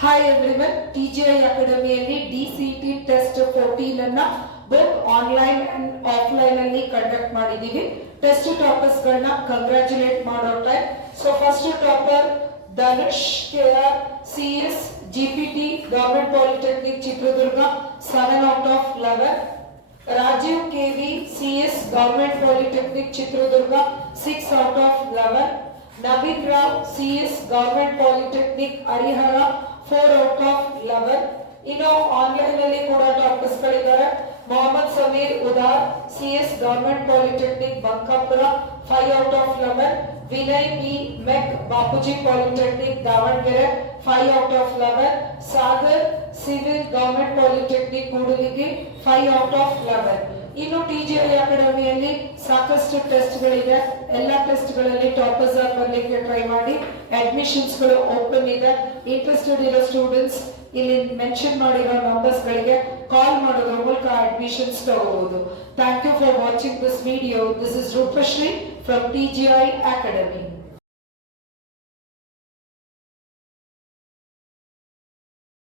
Hi everyone, TGI ಅಕಾಡೆಮಿಯಲ್ಲಿ DCT test 14 ಅನ್ನ both online and offline ಅಲ್ಲಿ ಕಂಡಕ್ಟ್ ಮಾಡಿದೀವಿ. ಟೆಸ್ಟ್ ಟಾಪರ್ಸ್ ಗಳನ್ನ ಕಂಗ್ರಾಚುಲೇಟ್ ಮಾಡೋ time. So first topper Dhanush KR CS GPT government polytechnic Chitradurga 7 out of 11. Rajeev KV CS government polytechnic Chitradurga 6 out of 11. Naveen Rao CS government polytechnic Harihara 4 out of 11. ಇನ್ನು online ಅಲ್ಲಿ ಕೂಡ toppers ಗಳಿದ್ದಾರೆ. Mohammed Sameer Udar CS government polytechnic Bankapura 5 out of 11. Vinay B mech Bapuji polytechnic Davanagere 5 out of 11. Sagar civil government polytechnic Kudligi 5 out of 11. ಇನ್ನು TGI ಅಕಾಡೆಮಿಯಲ್ಲಿ ಸಾಕಷ್ಟು test ಗಳಿದೆ. ಎಲ್ಲ test ಗಳಲ್ಲಿ ಟಾಪರ್ಸ್ ಆಗಿ ಬರ್ಲಿಕ್ಕೆ ಟ್ರೈ ಮಾಡಿ. ಅಡ್ಮಿಷನ್ಸ್ ಗಳು ಓಪನ್ ಇದೆ. ಇಂಟ್ರೆಸ್ಟೆಡ್ ಇರೋ ಸ್ಟೂಡೆಂಟ್ಸ್ ಇಲ್ಲಿ ಮೆನ್ಷನ್ ಮಾಡಿರೋ ನಂಬರ್ಸ್ ಗಳಿಗೆ ಕಾಲ್ ಮಾಡೋದ್ರ ಮೂಲಕ ಅಡ್ಮಿಷನ್ಸ್ ತಗೋಬಹುದು. Thank you for watching this video. This is Roopashree from TGI Academy.